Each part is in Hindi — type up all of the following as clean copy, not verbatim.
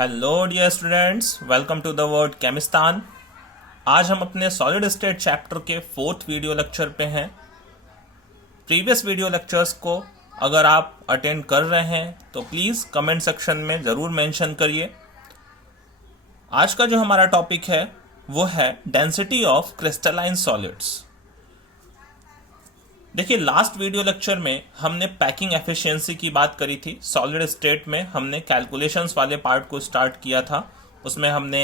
Hello dear students, welcome to the world Chemistan. आज हम अपने सॉलिड स्टेट चैप्टर के 4th वीडियो लेक्चर पे हैं। प्रीवियस वीडियो लेक्चर्स को अगर आप अटेंड कर रहे हैं तो प्लीज़ कमेंट सेक्शन में ज़रूर मेंशन करिए। आज का जो हमारा टॉपिक है वो है डेंसिटी ऑफ क्रिस्टलाइन सॉलिड्स। देखिए, लास्ट वीडियो लेक्चर में हमने पैकिंग एफिशिएंसी की बात करी थी। सॉलिड स्टेट में हमने कैलकुलेशंस वाले पार्ट को स्टार्ट किया था। उसमें हमने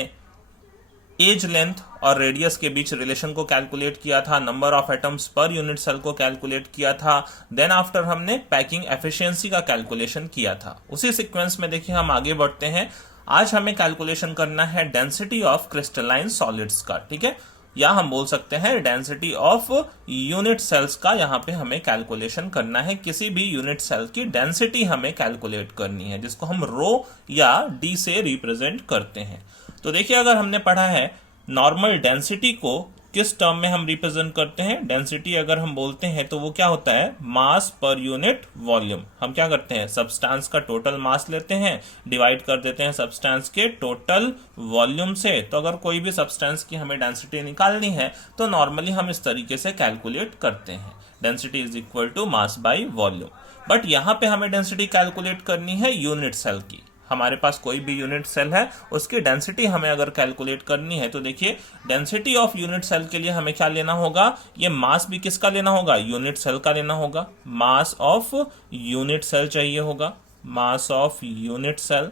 एज लेंथ और रेडियस के बीच रिलेशन को कैलकुलेट किया था, number of atoms per unit cell को कैलकुलेट किया था। देन आफ्टर हमने पैकिंग एफिशिएंसी का कैलकुलेशन किया था। उसी सीक्वेंस में देखिए हम आगे बढ़ते हैं। आज हमें कैलकुलेशन करना है डेंसिटी ऑफ क्रिस्टलाइन सॉलिड्स का, ठीक है, या हम बोल सकते हैं डेंसिटी ऑफ यूनिट सेल्स का। यहां पे हमें कैलकुलेशन करना है, किसी भी यूनिट सेल की डेंसिटी हमें कैलकुलेट करनी है, जिसको हम रो या डी से रिप्रेजेंट करते हैं। तो देखिए, अगर हमने पढ़ा है नॉर्मल डेंसिटी को किस टर्म में हम रिप्रेजेंट करते हैं। डेंसिटी अगर हम बोलते हैं तो वो क्या होता है, मास पर यूनिट वॉल्यूम। हम क्या करते हैं, सब्सटेंस का टोटल मास लेते हैं, डिवाइड कर देते हैं सब्सटेंस के टोटल वॉल्यूम से। तो अगर कोई भी सब्सटेंस की हमें डेंसिटी निकालनी है तो नॉर्मली हम इस तरीके से कैलकुलेट करते हैं, density is equal to mass by volume. But यहां पे हमें डेंसिटी कैलकुलेट करनी है यूनिट सेल की। हमारे पास कोई भी यूनिट सेल है, उसकी डेंसिटी हमें अगर कैलकुलेट करनी है तो देखिए, डेंसिटी ऑफ यूनिट सेल के लिए हमें क्या लेना होगा, ये मास भी किसका लेना होगा, यूनिट सेल का लेना होगा। मास ऑफ यूनिट सेल चाहिए होगा, मास ऑफ यूनिट सेल।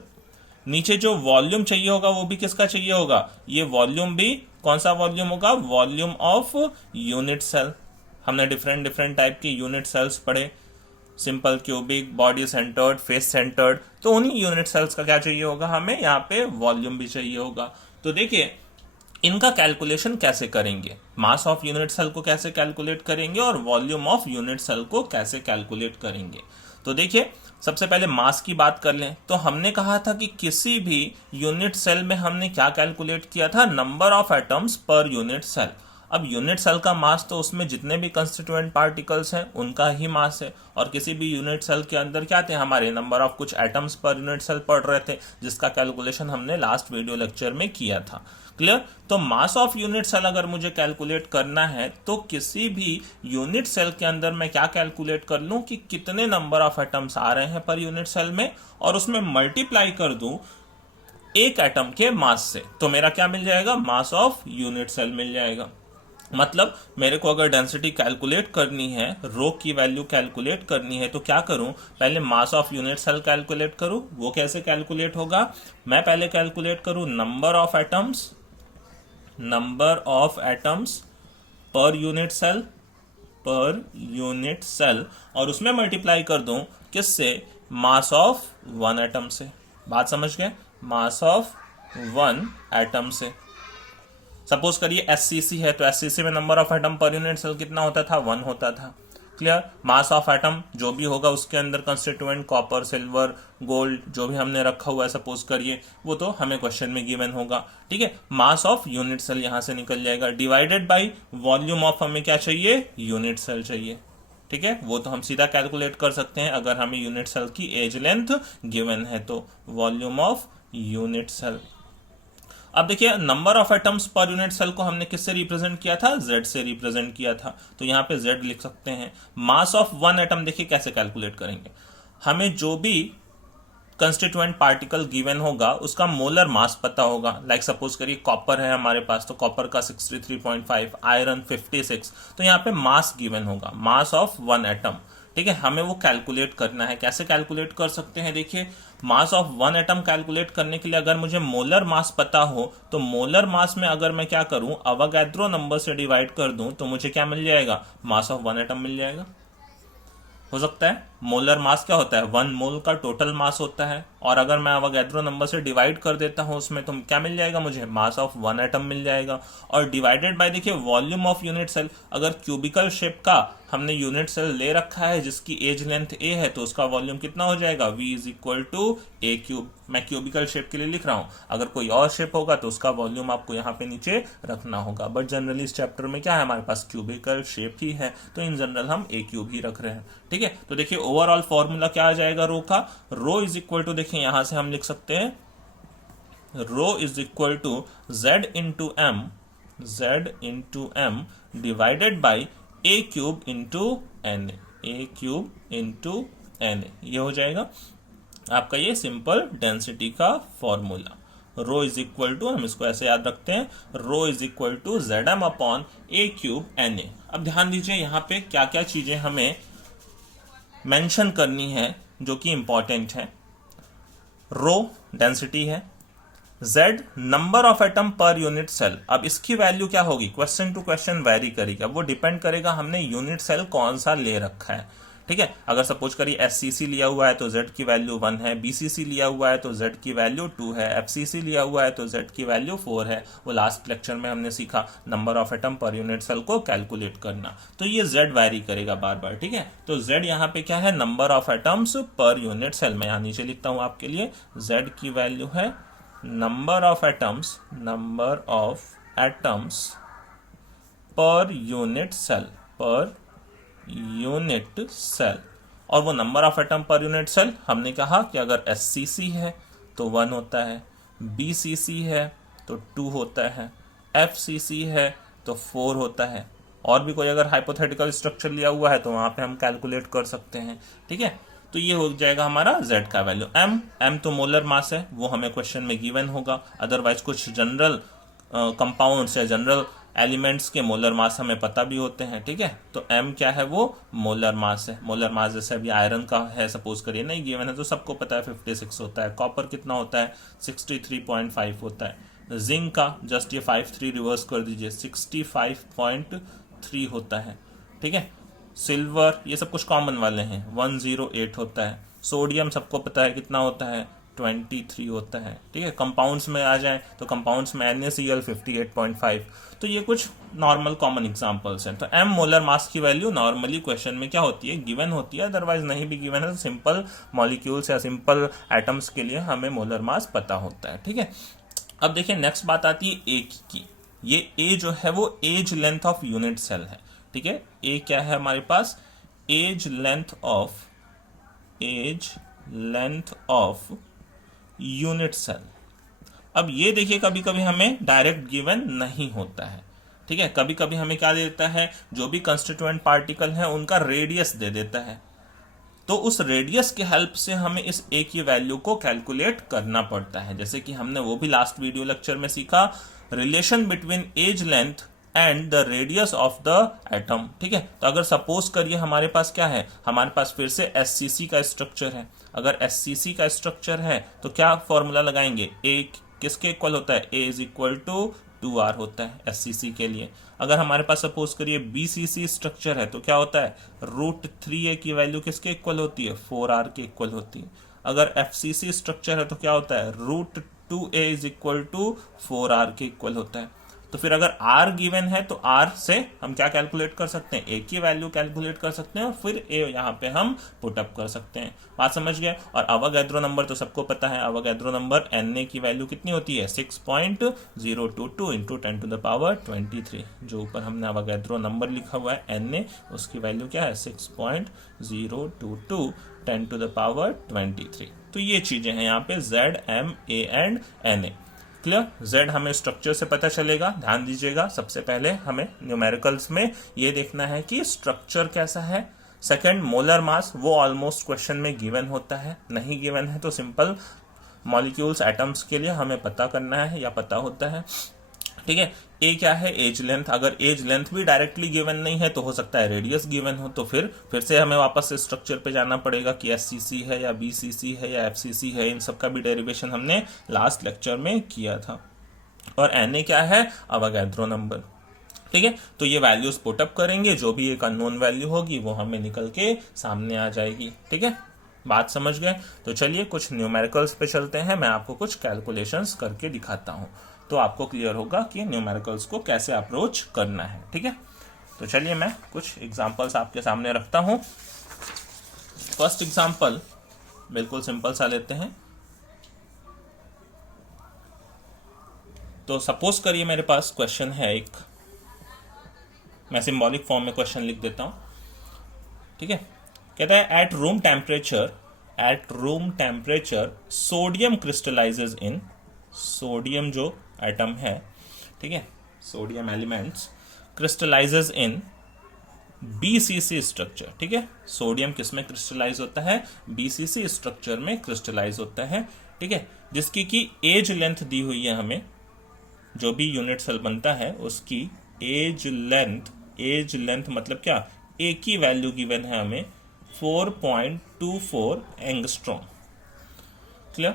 नीचे जो वॉल्यूम चाहिए होगा वो भी किसका चाहिए होगा, ये वॉल्यूम भी कौन सा वॉल्यूम होगा, वॉल्यूम ऑफ यूनिट सेल। हमने डिफरेंट डिफरेंट टाइप के यूनिट सेल्स पढ़े, simple, cubic, body centred, face centred. तो उन्हीं यूनिट सेल्स का क्या चाहिए होगा, हमें यहाँ पे वॉल्यूम भी चाहिए होगा। तो देखिए, इनका कैलकुलेशन कैसे करेंगे, मास ऑफ यूनिट सेल को कैसे कैलकुलेट करेंगे और वॉल्यूम ऑफ यूनिट सेल को कैसे कैलकुलेट करेंगे। तो देखिए, सबसे पहले मास की बात कर लें तो हमने कहा था कि किसी भी यूनिट सेल में हमने क्या कैलकुलेट किया था, number of atoms per unit cell. अब यूनिट सेल का मास तो उसमें जितने भी कंस्टिट्यूएंट पार्टिकल्स हैं उनका ही मास है, और किसी भी यूनिट सेल के अंदर क्या थे, हमारे नंबर ऑफ कुछ एटम्स पर यूनिट सेल पढ़ रहे थे, जिसका कैलकुलेशन हमने लास्ट वीडियो लेक्चर में किया था। क्लियर। तो मास ऑफ यूनिट सेल अगर मुझे कैलकुलेट करना है तो किसी भी यूनिट सेल के अंदर मैं क्या कैलकुलेट कर लूं कि कितने नंबर ऑफ एटम्स आ रहे हैं पर यूनिट सेल में, और उसमें मल्टीप्लाई कर दूं एक एटम के मास से, तो मेरा क्या मिल जाएगा, मास ऑफ यूनिट सेल मिल जाएगा। मतलब मेरे को अगर डेंसिटी कैलकुलेट करनी है, रो की वैल्यू कैलकुलेट करनी है, तो क्या करूं, पहले mass of unit cell calculate करूं। वो कैसे कैलकुलेट होगा, मैं पहले कैलकुलेट करूं number of atoms, number of atoms per unit cell, per unit cell, और उसमें मल्टीप्लाई कर दूं किससे, मास ऑफ वन एटम से। बात समझ गए, मास ऑफ वन एटम से। सपोज करिए एससीसी है तो एससीसी में number of atom per unit cell कितना होता था, 1 होता था। क्लियर। मास ऑफ एटम जो भी होगा उसके अंदर कंस्टिट्यूएंट कॉपर, सिल्वर, गोल्ड जो भी हमने रखा हुआ है सपोज करिए, वो तो हमें क्वेश्चन में गिवन होगा। ठीक है, मास ऑफ यूनिट सेल यहां से निकल जाएगा, डिवाइडेड बाय वॉल्यूम ऑफ हमें क्या चाहिए, यूनिट सेल चाहिए। ठीक है, वो तो हम सीधा कैलकुलेट कर सकते हैं अगर हमें यूनिट सेल की एज लेंथ गिवन है तो, वॉल्यूम ऑफ यूनिट सेल। अब देखिए, number of atoms per unit cell को हमने किससे रिप्रेजेंट किया था, Z से रिप्रेजेंट किया था, तो यहाँ पे Z लिख सकते हैं। मास ऑफ वन एटम देखिए कैसे कैलकुलेट करेंगे, हमें जो भी कंस्टिट्यूएंट पार्टिकल गिवन होगा उसका मोलर मास पता होगा। लाइक सपोज करिए कॉपर है हमारे पास, तो कॉपर का 63.5, आयरन 56, तो यहाँ पे मास गिवन होगा, मास ऑफ वन एटम। ठीक है, हमें वो कैलकुलेट करना है। कैसे कैलकुलेट कर सकते हैं, देखिए, मास ऑफ वन एटम कैलकुलेट करने के लिए अगर मुझे मोलर मास पता हो तो मोलर मास में अगर मैं क्या करूं, अवोगाड्रो नंबर से डिवाइड कर दूं तो मुझे क्या मिल जाएगा, मास ऑफ वन एटम मिल जाएगा। हो सकता है मोलर मास क्या होता है, 1 मोल का टोटल मास होता है, और अगर मैं अवोगाड्रो नंबर से डिवाइड कर देता हूं उसमें तो क्या मिल जाएगा मुझे, मास ऑफ वन एटम मिल जाएगा। और डिवाइडेड बाय देखिए वॉल्यूम ऑफ यूनिट सेल, अगर क्यूबिकल शेप का हमने यूनिट सेल ले रखा है जिसकी एज लेंथ a है तो उसका वॉल्यूम कितना हो जाएगा, v is equal to a cube. मैं क्यूबिकल शेप के लिए लिख रहा हूं, अगर कोई और शेप होगा तो उसका वॉल्यूम आपको यहाँ पे नीचे रखना होगा, बट जनरली इस चैप्टर में क्या है, हमारे पास क्यूबिकल शेप ही है तो इन जनरल हम ए क्यूब ही रख रहे हैं। ठीक है, तो देखिए ओवरऑल फॉर्मूला क्या आ जाएगा रो का, रो इज इक्वल टू, देखिए यहां से हम लिख सकते हैं rho is equal to Z into M divided by A cube into N, A cube into N, ये हो जाएगा आपका ये सिंपल डेंसिटी का formula. Rho is equal to, हम इसको ऐसे याद रखते हैं, rho is equal to Z M upon A cube N A. अब ध्यान दीजिए यहाँ पे क्या क्या चीजें हमें मेंशन करनी है जो कि इंपॉर्टेंट है। रो डेंसिटी है, Z number of atom per unit cell. अब इसकी वैल्यू क्या होगी, क्वेश्चन टू क्वेश्चन वेरी करेगी। अब वो डिपेंड करेगा हमने यूनिट सेल कौन सा ले रखा है, ठीक है। अगर सपोज करिए SCC लिया हुआ है तो Z की वैल्यू 1 है, BCC लिया हुआ है तो Z की वैल्यू 2 है, FCC लिया हुआ है तो Z की वैल्यू 4 है। वो लास्ट लेक्चर में हमने सीखा number of atom per unit cell को कैलकुलेट करना। तो ये Z वेरी करेगा बार बार, ठीक है। तो Z यहाँ पे क्या है, number of atoms per unit cell. मैं यहाँ नीचे लिखता हूँ आपके लिए, Z की वैल्यू है number of atoms per unit cell, per unit cell. और वो number of atom per unit cell हमने कहा कि अगर SCC है तो 1 होता है, BCC है तो 2 होता है, FCC है तो 4 होता है। और भी कोई अगर हाइपोथेटिकल स्ट्रक्चर लिया हुआ है तो वहां पे हम कैलकुलेट कर सकते हैं, ठीक है। तो ये हो जाएगा हमारा Z का वैल्यू। M तो मोलर मास है, वो हमें क्वेश्चन में गिवन होगा। अदरवाइज कुछ जनरल कंपाउंड्स या जनरल एलिमेंट्स के मोलर मास हमें पता भी होते हैं, ठीक है। तो M क्या है, वो मोलर मास है। मोलर मास जैसे अभी आयरन का है, सपोज करिए नहीं गिवन है तो सबको पता है 56 होता है। कॉपर कितना होता है, 63.5 होता है। जिंक का जस्ट ये 53 रिवर्स कर दीजिए, 65.3 होता है, ठीक है। सिल्वर ये सब कुछ कॉमन वाले हैं, 108 होता है। सोडियम सबको पता है कितना होता है, 23 होता है, ठीक है। कंपाउंड्स में आ जाए तो कंपाउंड्स में NaCl 58.5। तो ये कुछ नॉर्मल कॉमन एग्जांपल्स हैं। तो M मोलर मास की वैल्यू नॉर्मली क्वेश्चन में क्या होती है, गिवन होती है। अदरवाइज नहीं भी गिवन है तो सिंपल मॉलिक्यूल्स या सिंपल एटम्स के लिए हमें मोलर मास पता होता है, ठीक है। अब देखिए नेक्स्ट बात आती है A की। ये A जो है वो edge length of unit cell है, ठीक है। A क्या है हमारे पास, edge length of unit cell. अब ये देखिए कभी कभी हमें डायरेक्ट गिवन नहीं होता है, ठीक है। कभी कभी हमें क्या दे देता है, जो भी कंस्टिट्यूएंट पार्टिकल है उनका रेडियस दे देता है। तो उस रेडियस के हेल्प से हमें इस A की वैल्यू को कैलकुलेट करना पड़ता है। जैसे कि हमने वो भी लास्ट वीडियो लेक्चर में सीखा, relation between edge length and the radius of the atom, ठीक है। तो अगर सपोज करिए हमारे पास क्या है, हमारे पास फिर से SCC का स्ट्रक्चर है। अगर SCC का स्ट्रक्चर है तो क्या फॉर्मूला लगाएंगे, A किसके इक्वल होता है, A is equal to 2R होता है SCC के लिए। अगर हमारे पास सपोज करिए BCC स्ट्रक्चर है तो क्या होता है, √3A की वैल्यू किसके इक्वल होती है, 4R के इक्वल होती है। अगर FCC स्ट्रक्चर है तो क्या होता है, √2A is equal to 4R के इक्वल होता है। तो फिर अगर R गिवन है तो R से हम क्या कैलकुलेट कर सकते हैं, A की वैल्यू कैलकुलेट कर सकते हैं और फिर A यहाँ पे हम पुट अप कर सकते हैं। बात समझ गए। और अवोगाद्रो नंबर तो सबको पता है, अवोगाद्रो नंबर Na की वैल्यू कितनी होती है, 6.022 इंटू 10⁻23। जो ऊपर हमने अवोगाद्रो नंबर लिखा हुआ है Na, उसकी वैल्यू क्या है, 6.022 10⁻23। तो ये चीजें हैं यहाँ पे Z, M, A and Na। Clear. Z हमें स्ट्रक्चर से पता चलेगा। ध्यान दीजिएगा, सबसे पहले हमें न्यूमेरिकल्स में ये देखना है कि स्ट्रक्चर कैसा है। सेकंड, मोलर मास, वो ऑलमोस्ट क्वेश्चन में गिवन होता है। नहीं गिवन है तो सिंपल मॉलिक्यूल्स एटम्स के लिए हमें पता करना है या पता होता है, ठीक है। A क्या है, एज लेंथ। अगर एज लेंथ भी डायरेक्टली गिवन नहीं है तो हो सकता है रेडियस गिवन हो। तो फिर से हमें वापस से स्ट्रक्चर पे जाना पड़ेगा कि SCC है या BCC है या FCC है। इन सब का भी डेरिवेशन हमने लास्ट लेक्चर में किया था। और Na क्या है, अवोगाद्रो नंबर, ठीक है। तो ये वैल्यूज पुट अप करेंगे, जो भी एक अननोन वैल्यू होगी वो हमें निकल के सामने आ जाएगी, ठीक है। बात समझ गए। तो चलिए कुछ न्यूमेरिकल्स पे चलते हैं, मैं आपको कुछ कैलकुलेशंस करके दिखाता हूं तो आपको क्लियर होगा कि न्यूमेरिकल्स को कैसे अप्रोच करना है, ठीक है। तो चलिए मैं कुछ एग्जांपल्स आपके सामने रखता हूं। फर्स्ट एग्जांपल बिल्कुल सिंपल सा लेते हैं। तो सपोज करिए मेरे पास क्वेश्चन है एक, मैं सिंबॉलिक फॉर्म में क्वेश्चन लिख देता हूं, ठीक है। कहता है at room temperature sodium crystallises in sodium जो एटम है, ठीक है, सोडियम एलिमेंट्स क्रिस्टलाइजेज इन BCC स्ट्रक्चर, ठीक है। सोडियम किस में क्रिस्टलाइज होता है? BCC स्ट्रक्चर में क्रिस्टलाइज होता है, ठीक है, जिसकी की एज लेंथ दी हुई है हमें, जो भी यूनिट सेल बनता है उसकी एज लेंथ मतलब क्या, ए की वैल्यू गिवन है हमें 4.24 एंगस्ट्रॉम। क्लियर?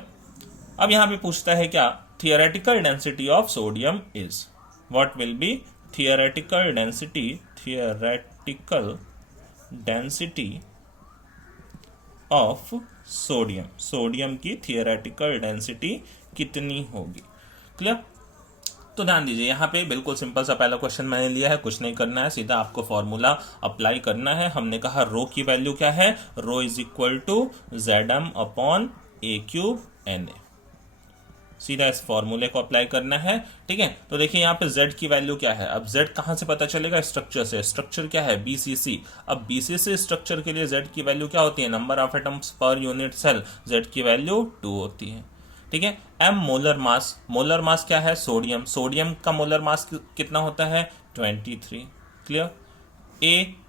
अब यहां पे पूछता है क्या, theoretical density of sodium is, what will be theoretical density of sodium, sodium की थियोरेटिकल डेंसिटी कितनी होगी। क्लियर? तो ध्यान दीजिए, यहाँ पे बिल्कुल सिंपल सा पहला क्वेश्चन मैंने लिया है, कुछ नहीं करना है, सीधा आपको फॉर्मूला अप्लाई करना है। हमने कहा रो की वैल्यू क्या है, rho is equal to ZM upon A³ Na, सीधा इस फॉर्मूले को अप्लाई करना है, ठीक है। तो देखिए यहाँ पे Z की वैल्यू क्या है, अब Z कहां से पता चलेगा, स्ट्रक्चर से। स्ट्रक्चर क्या है, BCC। अब BCC स्ट्रक्चर के लिए Z की वैल्यू क्या होती है, number of atoms per unit cell, Z की वैल्यू 2 होती है, ठीक है। M molar mass, molar mass क्या है, सोडियम, सोडियम का मोलर मास कितना होता है, 23। क्लियर?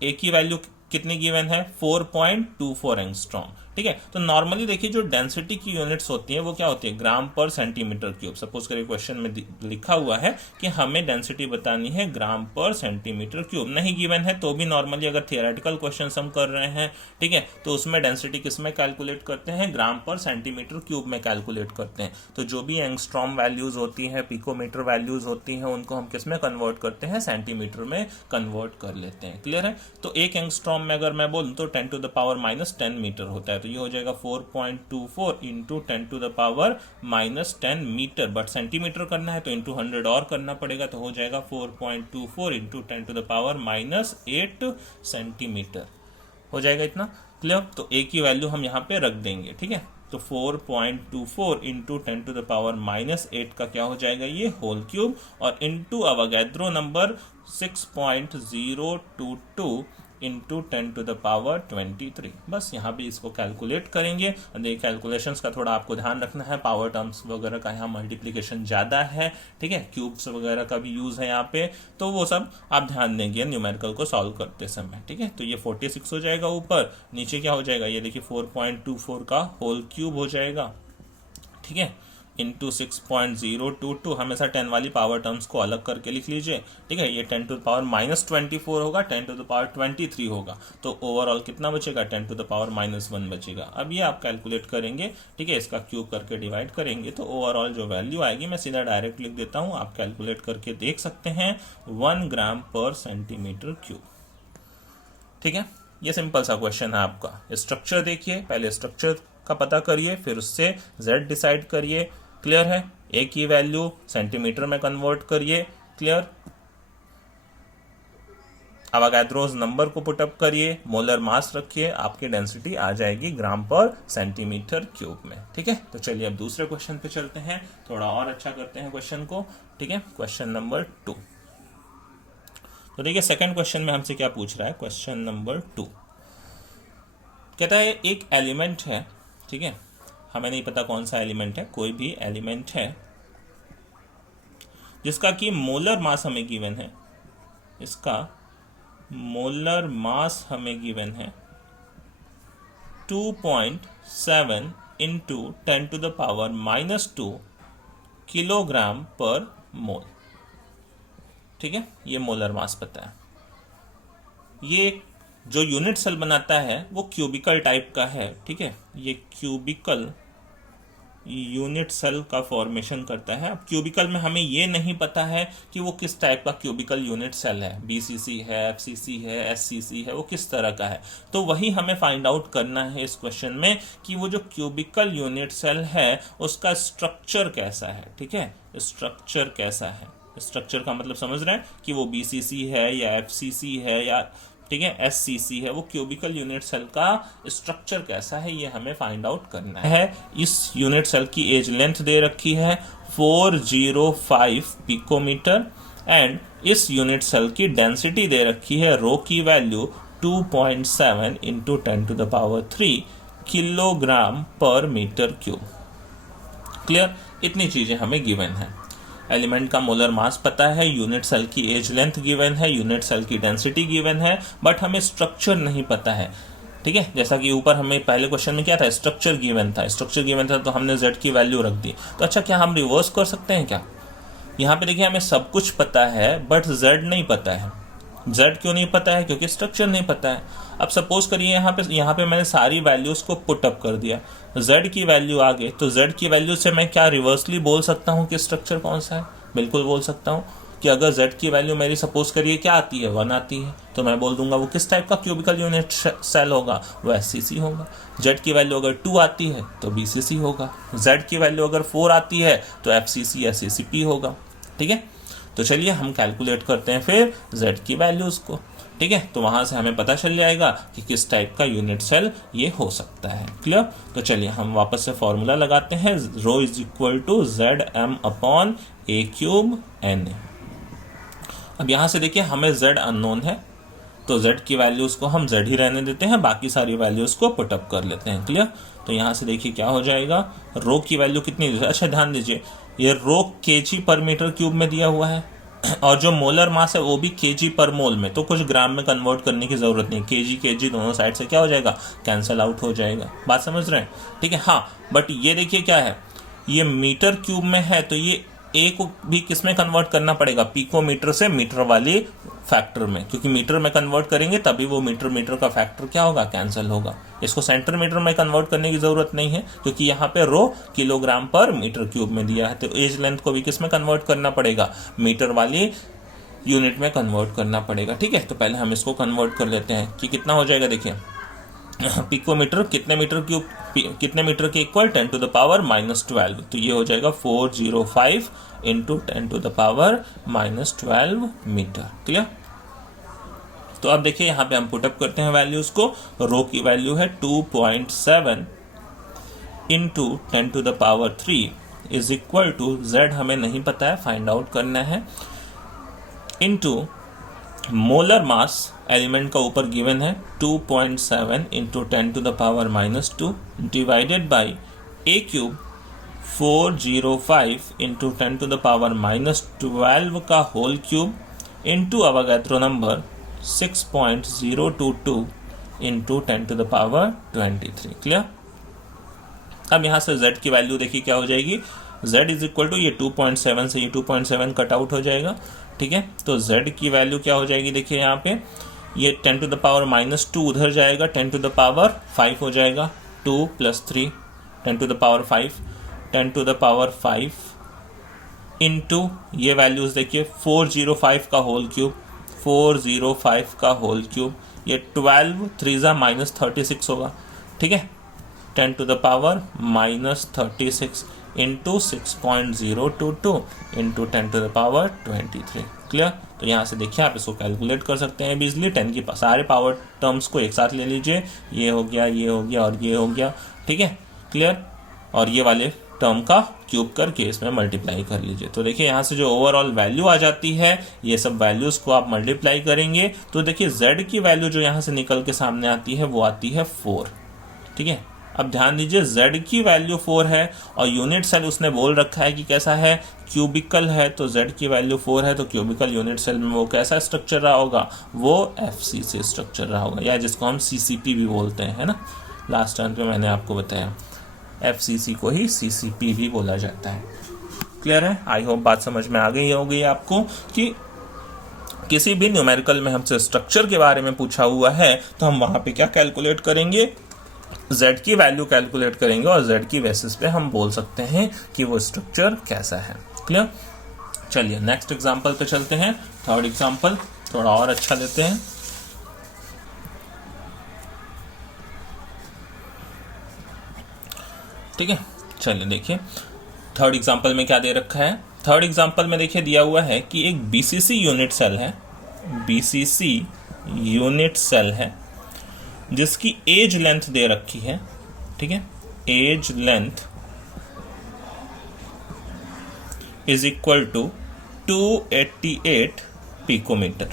A की वैल्यू कितनी गिवन है, 4.24 एंगस्ट्रॉम, ठीक है। तो नॉर्मली देखिए जो डेंसिटी की यूनिट्स होती हैं वो क्या होती है, ग्राम पर सेंटीमीटर क्यूब। सपोज करिए क्वेश्चन में लिखा हुआ है कि हमें डेंसिटी बतानी है ग्राम पर सेंटीमीटर क्यूब, नहीं गिवन है तो भी नॉर्मली अगर थियोरेटिकल क्वेश्चन हम कर रहे हैं, ठीक है, तो उसमें डेंसिटी किस में कैलकुलेट करते हैं, ग्राम पर सेंटीमीटर क्यूब में कैलकुलेट करते हैं। तो जो भी एंगस्ट्रॉम वैल्यूज होती हैं, पिकोमीटर वैल्यूज होती हैं, उनको हम किस में कन्वर्ट करते हैं, सेंटीमीटर में कन्वर्ट कर लेते हैं। क्लियर है? तो एक एंगस्ट्रॉम में अगर मैं बोलूं तो 10⁻⁻10 मीटर होता है, तो ये हो जाएगा 4.24 इंटू 10⁻⁻10 मीटर, बट सेंटीमीटर करना है तो इंटू 100 और करना पड़ेगा, तो हो जाएगा 4.24 इंटू 10⁻⁻8 सेंटीमीटर, हो जाएगा इतना। क्लियर? तो ए की वैल्यू हम यहाँ पे रख देंगे, ठीक है। तो 4.24 इंटू 10⁻⁸ का क्या हो जाएगा, ये होल क्यूब, और इंटू अवोगाद्रो नंबर 6.022 इंटू 10⁻23। बस यहाँ भी इसको कैलकुलेट करेंगे। कैलकुलेशंस का थोड़ा आपको ध्यान रखना है, पावर टर्म्स वगैरह का यहाँ मल्टीप्लिकेशन ज़्यादा है, ठीक है, क्यूब्स वगैरह का भी यूज़ है यहाँ पे, तो वो सब आप ध्यान देंगे न्यूमेरिकल को सॉल्व करते समय, ठीक है। तो ये 46 हो जाएगा ऊपर, नीचे क्या हो जाएगा, ये देखिए 4.24 का होल क्यूब हो जाएगा, ठीक है, इंटू 6.022। हमेशा 10 वाली पावर टर्म्स को अलग करके लिख लीजिए, ठीक है। ये 10⁻⁻24 होगा, 10⁻23 होगा, तो ओवरऑल कितना बचेगा, 10⁻⁻1 बचेगा। अब ये आप कैलकुलेट करेंगे, ठीक है, इसका क्यूब करके डिवाइड करेंगे तो ओवरऑल जो वैल्यू आएगी, मैं सीधा डायरेक्ट लिख देता हूँ, आप कैलकुलेट करके देख सकते हैं, 1 ग्राम पर सेंटीमीटर क्यूब, ठीक है। ये सिंपल सा क्वेश्चन है आपका। स्ट्रक्चर देखिए, पहले स्ट्रक्चर का पता करिए, फिर उससे Z डिसाइड करिए। क्लियर है? ए की वैल्यू सेंटीमीटर में कन्वर्ट करिए। क्लियर? अवोगाद्रोस नंबर को पुटअप करिए, मोलर मास रखिए, आपकी डेंसिटी आ जाएगी ग्राम पर सेंटीमीटर क्यूब में, ठीक है। तो चलिए अब दूसरे क्वेश्चन पे चलते हैं, थोड़ा और अच्छा करते हैं क्वेश्चन को, ठीक है। Question number 2। तो देखिए सेकंड क्वेश्चन में हमसे क्या पूछ रहा है, क्वेश्चन नंबर 2 कहता है एक एलिमेंट है, ठीक है, हमें नहीं पता कौन सा एलिमेंट है, कोई भी एलिमेंट है जिसका कि मोलर मास हमें गिवन है, इसका मोलर मास हमें गिवन है 2.7 इंटू 10⁻⁻2 किलोग्राम पर मोल, ठीक है। ये मोलर मास पता है। ये जो यूनिट सेल बनाता है वो क्यूबिकल टाइप का है, ठीक है, ये क्यूबिकल यूनिट सेल का फॉर्मेशन करता है। अब क्यूबिकल में हमें ये नहीं पता है कि वो किस टाइप का क्यूबिकल यूनिट सेल है, BCC है, FCC है, SCC है, वो किस तरह का है, तो वही हमें फाइंड आउट करना है इस क्वेश्चन में कि वो जो क्यूबिकल यूनिट सेल है उसका स्ट्रक्चर कैसा है, ठीक है, स्ट्रक्चर कैसा है। स्ट्रक्चर का मतलब समझ रहे हैं कि वो BCC है या FCC है या, ठीक है, SCC है, वो क्यूबिकल यूनिट सेल का स्ट्रक्चर कैसा है ये हमें फाइंड आउट करना है। इस यूनिट सेल की एज लेंथ दे रखी है 405 पिकोमीटर एंड इस यूनिट सेल की डेंसिटी दे रखी है, रो की वैल्यू 2.7 इंटू 10⁻³ किलोग्राम पर मीटर क्यूब। क्लियर, इतनी चीजें हमें गिवन है। एलिमेंट का मोलर मास पता है, यूनिट सेल की एज लेंथ गिवन है, यूनिट सेल की डेंसिटी गिवन है, बट हमें स्ट्रक्चर नहीं पता है। ठीक है, जैसा कि ऊपर हमें पहले क्वेश्चन में क्या था, स्ट्रक्चर गिवन था, तो हमने z की वैल्यू रख दी। तो अच्छा, क्या हम रिवर्स कर सकते हैं क्या? यहाँ पे देखिए हमें सब कुछ पता है बट z नहीं पता है। z क्यों नहीं पता है? क्योंकि स्ट्रक्चर नहीं पता है। अब सपोज करिए यहाँ पे मैंने सारी वैल्यूज को पुट अप कर दिया, z की वैल्यू आ गई, तो z की वैल्यू से मैं क्या रिवर्सली बोल सकता हूँ कि स्ट्रक्चर कौन सा है? बिल्कुल बोल सकता हूँ कि अगर z की वैल्यू मेरी सपोज करिए क्या आती है, 1 आती है, तो मैं बोल दूंगा वो किस टाइप का क्यूबिकल यूनिट सेल होगा, वो SCC होगा। z की वैल्यू अगर 2 आती है तो BCC होगा, z की वैल्यू अगर 4 आती है तो FCC या CCP होगा। ठीक है, तो चलिए हम कैलकुलेट करते हैं फिर z की वैल्यूज को। ठीक है, तो वहां से हमें पता चल जाएगा कि किस टाइप का यूनिट सेल ये हो सकता है। क्लियर, तो चलिए हम वापस से फॉर्मूला लगाते हैं, rho is equal to ZM upon A cube NA। अब यहां से देखिए हमें z अननोन है, तो z की वैल्यूज को हम z ही रहने देते हैं, बाकी सारी वैल्यूज को पुट अप कर लेते हैं। क्लियर, तो यहां से देखिए क्या हो जाएगा, रो की वैल्यू कितनी, अच्छा ध्यान दीजिए ये रो kg पर मीटर क्यूब में दिया हुआ है और जो मोलर मास है वो भी kg पर मोल में, तो कुछ ग्राम में कन्वर्ट करने की जरूरत नहीं, kg दोनों साइड से क्या हो जाएगा, कैंसल आउट हो जाएगा। बात समझ रहे हैं? ठीक है, हाँ, बट ये देखिए क्या है, ये मीटर क्यूब में है, तो ये ए को भी किस में कन्वर्ट करना पड़ेगा, पिकोमीटर से मीटर वाली फैक्टर में, क्योंकि मीटर में कन्वर्ट करेंगे तभी वो मीटर का फैक्टर क्या होगा, कैंसिल होगा। इसको सेंटीमीटर में कन्वर्ट करने की जरूरत नहीं है, क्योंकि यहाँ पे रो किलोग्राम पर मीटर क्यूब में दिया है, तो एज लेंथ को भी किस में कन्वर्ट करना पड़ेगा, मीटर वाली यूनिट में कन्वर्ट करना पड़ेगा। ठीक है, तो पहले हम इसको कन्वर्ट कर लेते हैं कि कितना हो जाएगा। देखिए पिकोमीटर कितने मीटर के इक्वल, 10 टू द पावर -12, तो ये हो जाएगा 405 into 10 to the power -12 metre. Clear, तो अब देखिए यहाँ पे हम पुटअप करते हैं वैल्यूज को, रो की वैल्यू है 2.7 into 10 to the power 3 is equal to, z हमें नहीं पता है, फाइंड आउट करना है, इंटू मोलर मास एलिमेंट का ऊपर गिवन है 2.7 into 10 to the power -2 divided by A cube 405 into 10 to the power -12 का whole cube into Avogadro number 6.022 into 10 to the power 23। Clear, अब यहाँ से z की वैल्यू देखिए क्या हो जाएगी, z इज इक्वल टू ये 2.7 से ये 2.7 कट आउट हो जाएगा। ठीक है, तो z की वैल्यू क्या हो जाएगी, देखिए यहाँ पे ये 10 टू द पावर -2 उधर जाएगा, 10 टू द पावर 5 हो जाएगा, 2 + 3 10 to the power 5, 10 to the power 5 into ये वैल्यूज देखिए 405 का होल क्यूब, 405 का होल क्यूब, ये 12 3 -36 होगा। ठीक है, 10 to the power -36 into 6.022 into 10 to the power 23। Clear, तो यहाँ से देखिए आप इसको कैलकुलेट कर सकते हैं इजीली। 10 की सारे पावर टर्म्स को एक साथ ले लीजिए, ये हो गया, ये हो गया और ये हो गया। ठीक है, क्लियर, और ये वाले टर्म का क्यूब करके इसमें मल्टीप्लाई कर लीजिए। तो देखिए यहाँ से जो ओवरऑल वैल्यू आ जाती है, ये सब वैल्यूज को आप मल्टीप्लाई करेंगे तो देखिए z की वैल्यू जो यहाँ से निकल के सामने आती है वो आती है 4। ठीक है, अब ध्यान दीजिए z की वैल्यू 4 है और यूनिट सेल उसने बोल रखा है कि कैसा है, क्यूबिकल है, तो z की वैल्यू 4 है, तो क्यूबिकल यूनिट सेल में वो कैसा स्ट्रक्चर रहा होगा, वो FCC स्ट्रक्चर रहा होगा, या जिसको हम CCP भी बोलते हैं, है ना। लास्ट टाइम पे मैंने आपको बताया FCC को ही CCP भी बोला जाता है। क्लियर है, आई होप बात समझ में आ गई होगी आपको कि किसी भी न्यूमेरिकल में हमसे स्ट्रक्चर के बारे में पूछा हुआ है तो हम वहां पे क्या कैलकुलेट करेंगे, z की वैल्यू कैलकुलेट करेंगे और z की बेसिस पे हम बोल सकते हैं कि वो स्ट्रक्चर कैसा है। क्लियर, चलिए नेक्स्ट एग्जांपल पे चलते हैं। थर्ड एग्जांपल थोड़ा और अच्छा लेते हैं। ठीक है, चलिए देखिए थर्ड एग्जांपल में क्या दे रखा है। थर्ड एग्जांपल में देखिए दिया हुआ है कि एक BCC यूनिट सेल है, BCC यूनिट सेल है जिसकी एज लेंथ दे रखी है। ठीक है, edge length is equal to 288 picometre.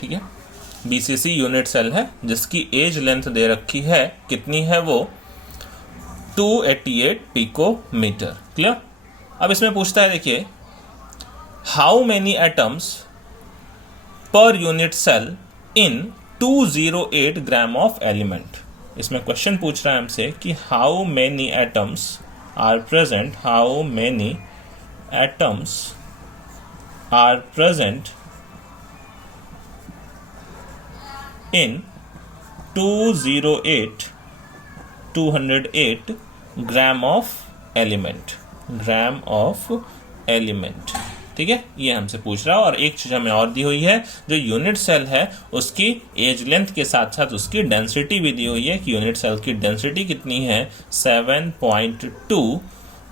ठीक है, BCC यूनिट सेल है जिसकी एज लेंथ दे रखी है, कितनी है वो 288 पिकोमीटर। क्लियर। अब इसमें पूछता है, देखिए, how many atoms per unit cell in 208 gram of element. इसमें क्वेश्चन पूछ रहा है हमसे कि how many atoms are present, how many atoms are present in 208 gram of element. ठीक है, ये हमसे पूछ रहा है। और एक चीज हमें और दी हुई है, जो यूनिट सेल है उसकी एज लेंथ के साथ साथ उसकी डेंसिटी भी दी हुई है कि यूनिट सेल की डेंसिटी कितनी है, 7.2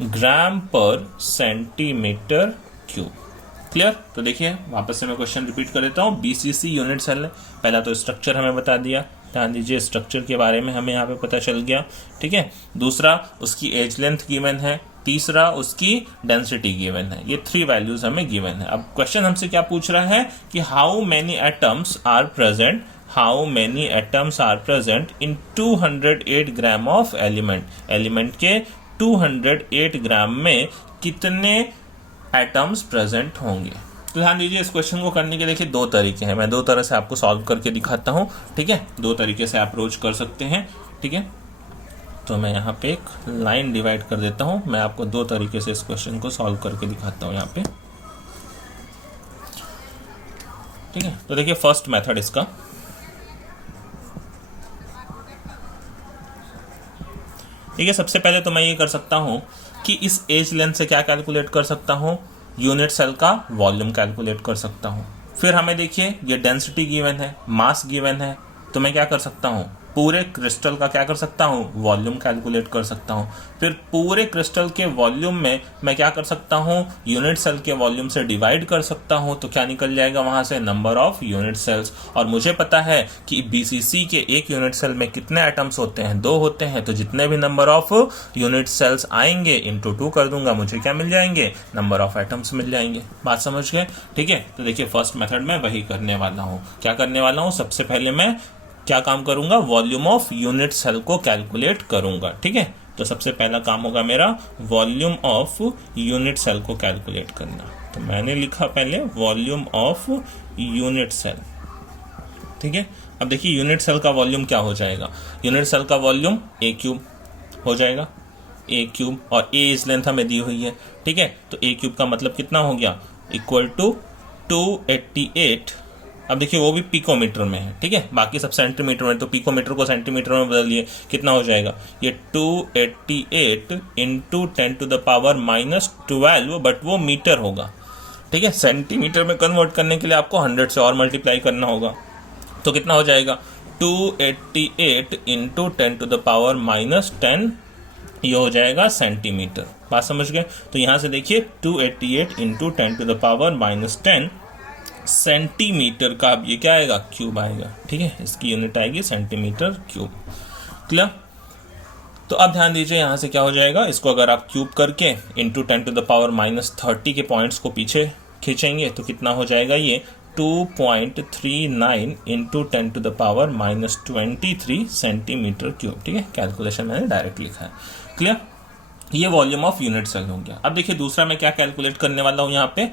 ग्राम पर सेंटीमीटर क्यूब। क्लियर। तो देखिए वापस से मैं क्वेश्चन रिपीट कर देता हूँ। बीसीसी यूनिट सेल है। पहला तो स्ट्रक्चर हमें बता दिया, ध्यान दीजिए, स्ट्रक्चर के बारे में हमें यहाँ पे पता चल गया। ठीक है, दूसरा उसकी एज लेंथ गिवन है, तीसरा उसकी डेंसिटी गिवन है। ये 3 वैल्यूज हमें गिवन है। अब क्वेश्चन हमसे क्या पूछ रहा है कि how many atoms are present, how many atoms are present in 208 gram of element के 208 ग्राम में कितने एटम्स प्रेजेंट होंगे। तो ध्यान दीजिए, इस क्वेश्चन को करने के देखिए 2 तरीके हैं। मैं 2 तरह से आपको सॉल्व करके दिखाता हूं। ठीक है, 2 तरीके से अप्रोच कर सकते हैं। ठीक है, तो मैं यहाँ पे एक लाइन डिवाइड कर देता हूं। मैं आपको 2 तरीके से इस क्वेश्चन को सॉल्व करके दिखाता हूं यहाँ पे। ठीक है, तो देखिए फर्स्ट मेथड इसका, ठीक है, सबसे पहले तो मैं ये कर सकता हूं कि इस एज लेंथ से क्या कैलकुलेट कर सकता हूं, यूनिट सेल का वॉल्यूम कैलकुलेट कर सकता हूं। फिर हमें देखिए ये डेंसिटी गिवन है, मास गिवन है, तो मैं क्या कर सकता हूं, पूरे क्रिस्टल का क्या कर सकता हूं, वॉल्यूम कैलकुलेट कर सकता हूं। फिर पूरे क्रिस्टल के वॉल्यूम में मैं क्या कर सकता हूं, यूनिट सेल के वॉल्यूम से डिवाइड कर सकता हूं। तो क्या निकल जाएगा वहां से, नंबर ऑफ यूनिट सेल्स। और मुझे पता है कि बीसीसी के एक यूनिट सेल में कितने एटम्स होते हैं, 2 होते हैं। तो जितने भी नंबर ऑफ यूनिट सेल्स आएंगे इंटू 2 कर दूंगा, मुझे क्या मिल जाएंगे, नंबर ऑफ एटम्स मिल जाएंगे। बात समझ गए। ठीक है, तो देखिए फर्स्ट मेथड में वही करने वाला हूं। क्या करने वाला हूं, सबसे पहले मैं क्या काम करूंगा, वॉल्यूम ऑफ यूनिट सेल को कैलकुलेट करूंगा। ठीक है, तो सबसे पहला काम होगा मेरा वॉल्यूम ऑफ यूनिट सेल को कैलकुलेट करना। तो मैंने लिखा पहले वॉल्यूम ऑफ यूनिट सेल। ठीक है, अब देखिए यूनिट सेल का वॉल्यूम क्या हो जाएगा, यूनिट सेल का वॉल्यूम ए क्यूब हो जाएगा, ए क्यूब, और ए इज लेंथ हमें दी हुई है। ठीक है, तो ए क्यूब का मतलब कितना हो गया, इक्वल टू 288। अब देखिए वो भी पिकोमीटर में है। ठीक है, बाकी सब सेंटीमीटर में, तो पिकोमीटर को सेंटीमीटर में बदलिए, कितना हो जाएगा, ये 288 into 10 to the power -12, but वो मीटर होगा। ठीक है, सेंटीमीटर में कन्वर्ट करने के लिए आपको 100 से और मल्टीप्लाई करना होगा। तो कितना हो जाएगा, 288 इंटू 10 टू द पावर -10, ये हो जाएगा सेंटीमीटर। बात समझ गए। तो यहां से देखिए 288 into 10 to the power -10 centimetre का, अब ये क्या आएगा, क्यूब आएगा। ठीक है, इसकी यूनिट आएगी सेंटीमीटर क्यूब। क्लियर। तो अब ध्यान दीजिए यहां से क्या हो जाएगा, इसको अगर आप क्यूब करके इंटू 10 टू द पावर -30 के पॉइंट्स को पीछे खींचेंगे तो कितना हो जाएगा, ये 2.39 into 10 to the power -23 centimetre cube. ठीक है, कैलकुलेशन मैंने डायरेक्ट लिखा है। क्लियर, ये वॉल्यूम ऑफ यूनिट सेल हो गया। अब देखिए दूसरा मैं क्या कैलकुलेट करने वाला हूं, यहाँ पे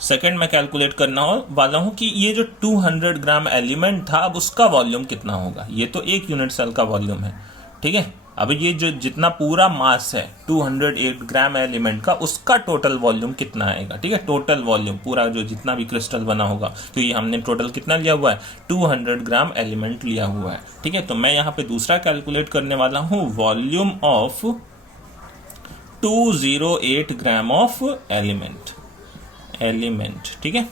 सेकंड में कैलकुलेट करना वाला हूं कि ये जो 200 ग्राम एलिमेंट था, अब उसका वॉल्यूम कितना होगा। ये तो एक यूनिट सेल का वॉल्यूम है। ठीक है, अब ये जो जितना पूरा मास है 208 ग्राम एलिमेंट का, उसका टोटल वॉल्यूम कितना आएगा। ठीक है, टोटल वॉल्यूम पूरा जो जितना भी क्रिस्टल बना होगा, क्योंकि हमने टोटल कितना लिया हुआ है, 200 ग्राम एलिमेंट लिया हुआ है। ठीक है, तो मैं यहाँ पे दूसरा कैलकुलेट करने वाला हूँ volume of 208 gram of element. ठीक है,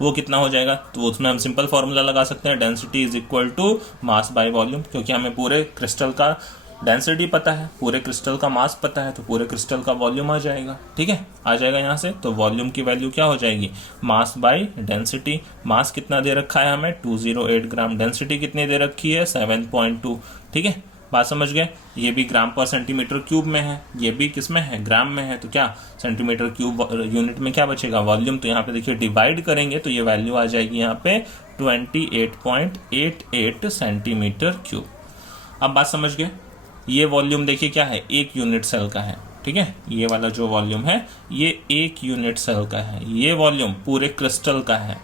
वो कितना हो जाएगा, तो उसमें हम सिंपल फॉर्मूला लगा सकते हैं, density is equal to mass by volume, क्योंकि हमें पूरे क्रिस्टल का डेंसिटी पता है, पूरे क्रिस्टल का मास पता है, तो पूरे क्रिस्टल का वॉल्यूम आ जाएगा। ठीक है, आ जाएगा यहाँ से। तो वॉल्यूम की वैल्यू क्या हो जाएगी, मास बाय डेंसिटी। मास कितना दे रखा है हमें, 208 ग्राम। डेंसिटी कितनी दे रखी है, 7.2। ठीक है, बात समझ गए। ये भी ग्राम पर सेंटीमीटर क्यूब में है, ये भी किस में है, ग्राम में है। तो क्या सेंटीमीटर क्यूब यूनिट में क्या बचेगा, वॉल्यूम। तो यहाँ पे देखिए डिवाइड करेंगे तो ये वैल्यू आ जाएगी यहाँ पे 28.88 सेंटीमीटर क्यूब। अब बात समझ गए। ये वॉल्यूम देखिए क्या है, 1 यूनिट सेल का है, ठीक है। ये वाला जो वॉल्यूम है ये 1 यूनिट सेल का है, ये वॉल्यूम पूरे क्रिस्टल का है।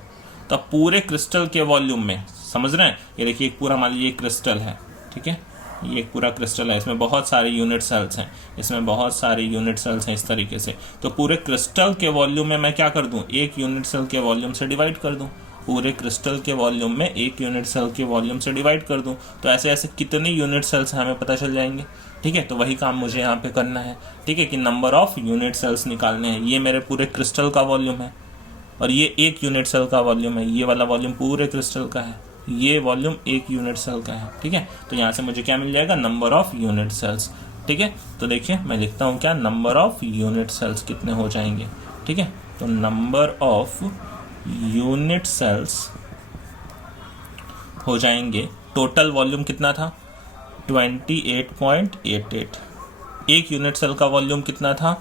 तो पूरे क्रिस्टल के वॉल्यूम में समझ रहे हैं, ये देखिए एक पूरा मान लीजिए क्रिस्टल है, ठीक है, ये एक पूरा क्रिस्टल है, इसमें बहुत सारे यूनिट सेल्स हैं, इसमें बहुत सारे यूनिट सेल्स हैं इस तरीके से। तो पूरे क्रिस्टल के वॉल्यूम में मैं क्या कर दूं, 1 यूनिट सेल के वॉल्यूम से डिवाइड कर दूं, पूरे क्रिस्टल के वॉल्यूम में 1 यूनिट सेल के वॉल्यूम से डिवाइड कर दूं। तो ऐसे ऐसे कितने यूनिट सेल्स हैं हमें पता चल जाएंगे, ठीक है। तो वही काम मुझे यहाँ पे करना है, ठीक है, कि नंबर ऑफ यूनिट सेल्स निकालने हैं। ये मेरे पूरे क्रिस्टल का वॉल्यूम है और ये 1 यूनिट सेल का वॉल्यूम है, ये वाला वॉल्यूम पूरे क्रिस्टल का है, ये वॉल्यूम 1 यूनिट सेल का है, ठीक है। तो यहाँ से मुझे क्या मिल जाएगा, नंबर ऑफ यूनिट सेल्स, ठीक है। तो देखिए मैं लिखता हूँ क्या, नंबर ऑफ यूनिट सेल्स कितने हो जाएंगे, ठीक है। तो नंबर ऑफ यूनिट सेल्स हो जाएंगे, टोटल वॉल्यूम कितना था 28.88, 1 यूनिट सेल का वॉल्यूम कितना था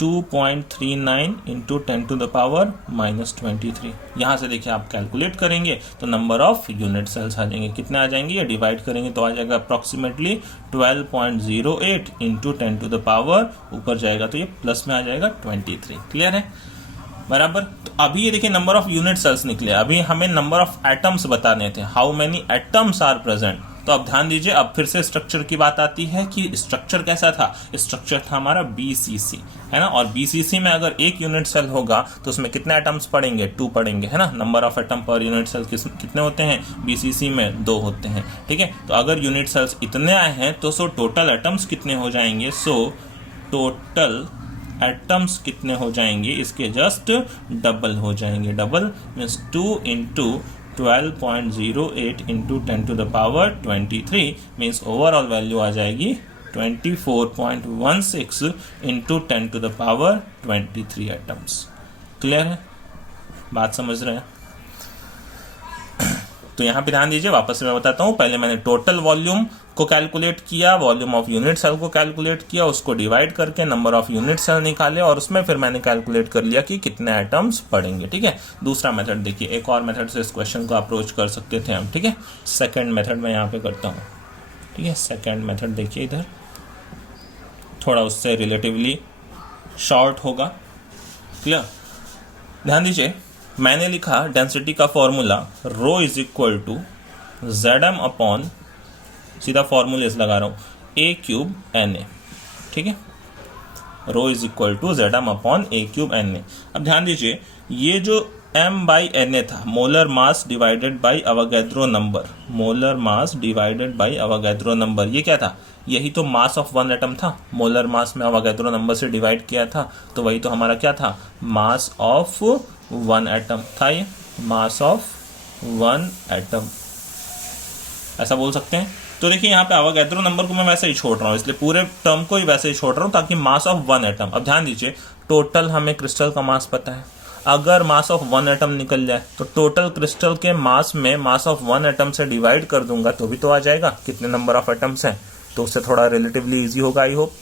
2.39 इंटू 10 टू द पावर -23। यहाँ से देखिए आप कैलकुलेट करेंगे तो नंबर ऑफ यूनिट सेल्स आ जाएंगे, कितने आ जाएंगे, ये डिवाइड करेंगे तो आ जाएगा approximately 12.08 into 10 to the power, ऊपर जाएगा तो ये प्लस में आ जाएगा 23। क्लियर है, बराबर। तो अभी ये देखिए नंबर ऑफ यूनिट सेल्स निकले, अभी हमें नंबर ऑफ एटम्स बताने थे, how many atoms are present. तो अब ध्यान दीजिए, अब फिर से स्ट्रक्चर की बात आती है कि स्ट्रक्चर कैसा था, स्ट्रक्चर था हमारा BCC, है ना। और BCC में अगर 1 यूनिट सेल होगा तो उसमें कितने एटम्स पड़ेंगे, 2 पड़ेंगे, है ना। Number of atom per unit cell कितने होते हैं, BCC में 2 होते हैं, ठीक है। तो अगर यूनिट सेल्स इतने आए हैं तो सो टोटल एटम्स कितने हो जाएंगे, सो टोटल एटम्स कितने हो जाएंगे, इसके जस्ट डबल हो जाएंगे। Double means 2 into 12.08 into 10 to the power 23 means overall value आ जाएगी 24.16 into 10 to the power 23 atoms. Clear है, बात समझ रहे हैं। तो यहाँ पे ध्यान दीजिए, वापस से मैं बताता हूँ, पहले मैंने टोटल वॉल्यूम को कैलकुलेट किया, वॉल्यूम ऑफ यूनिट सेल को कैलकुलेट किया, उसको डिवाइड करके नंबर ऑफ यूनिट सेल निकाले और उसमें फिर मैंने कैलकुलेट कर लिया कि कितने एटम्स पड़ेंगे, ठीक है। दूसरा मेथड देखिए, एक और मेथड से इस क्वेश्चन को अप्रोच कर सकते थे हम, ठीक है। सेकेंड मेथड मैं यहाँ पे करता हूँ, ठीक है। सेकेंड मेथड देखिए, इधर थोड़ा उससे रिलेटिवली शॉर्ट होगा। क्लियर, ध्यान दीजिए, मैंने लिखा डेंसिटी का formula rho is equal to ZM upon, सीधा फॉर्मूलेस लगा रहा हूँ, A³ Na, ठीक है। Rho is equal to ZM upon A³ Na। अब ध्यान दीजिए, ये जो M/Na था, molar mass divided by Avogadro number, molar mass divided by Avogadro number, ये क्या था, यही तो मास ऑफ 1 एटम था, मोलर मास में अवोगाद्रो नंबर से डिवाइड किया था, तो वही तो हमारा क्या था, मास ऑफ 1 एटम था, ये मास ऑफ 1 एटम, ऐसा बोल सकते हैं। तो देखिए यहाँ पे अवोगाद्रो नंबर को मैं वैसे ही छोड़ रहा हूँ, इसलिए पूरे टर्म को ही वैसे ही छोड़ रहा हूँ ताकि मास ऑफ 1 एटम। अब ध्यान दीजिए, टोटल हमें क्रिस्टल का मास पता है, अगर मास ऑफ 1 एटम निकल जाए तो टोटल क्रिस्टल के मास में मास ऑफ 1 एटम से डिवाइड कर दूंगा तो भी तो आ जाएगा कितने नंबर ऑफ एटम्स हैं, तो उससे थोड़ा रिलेटिवली इजी होगा, आई होप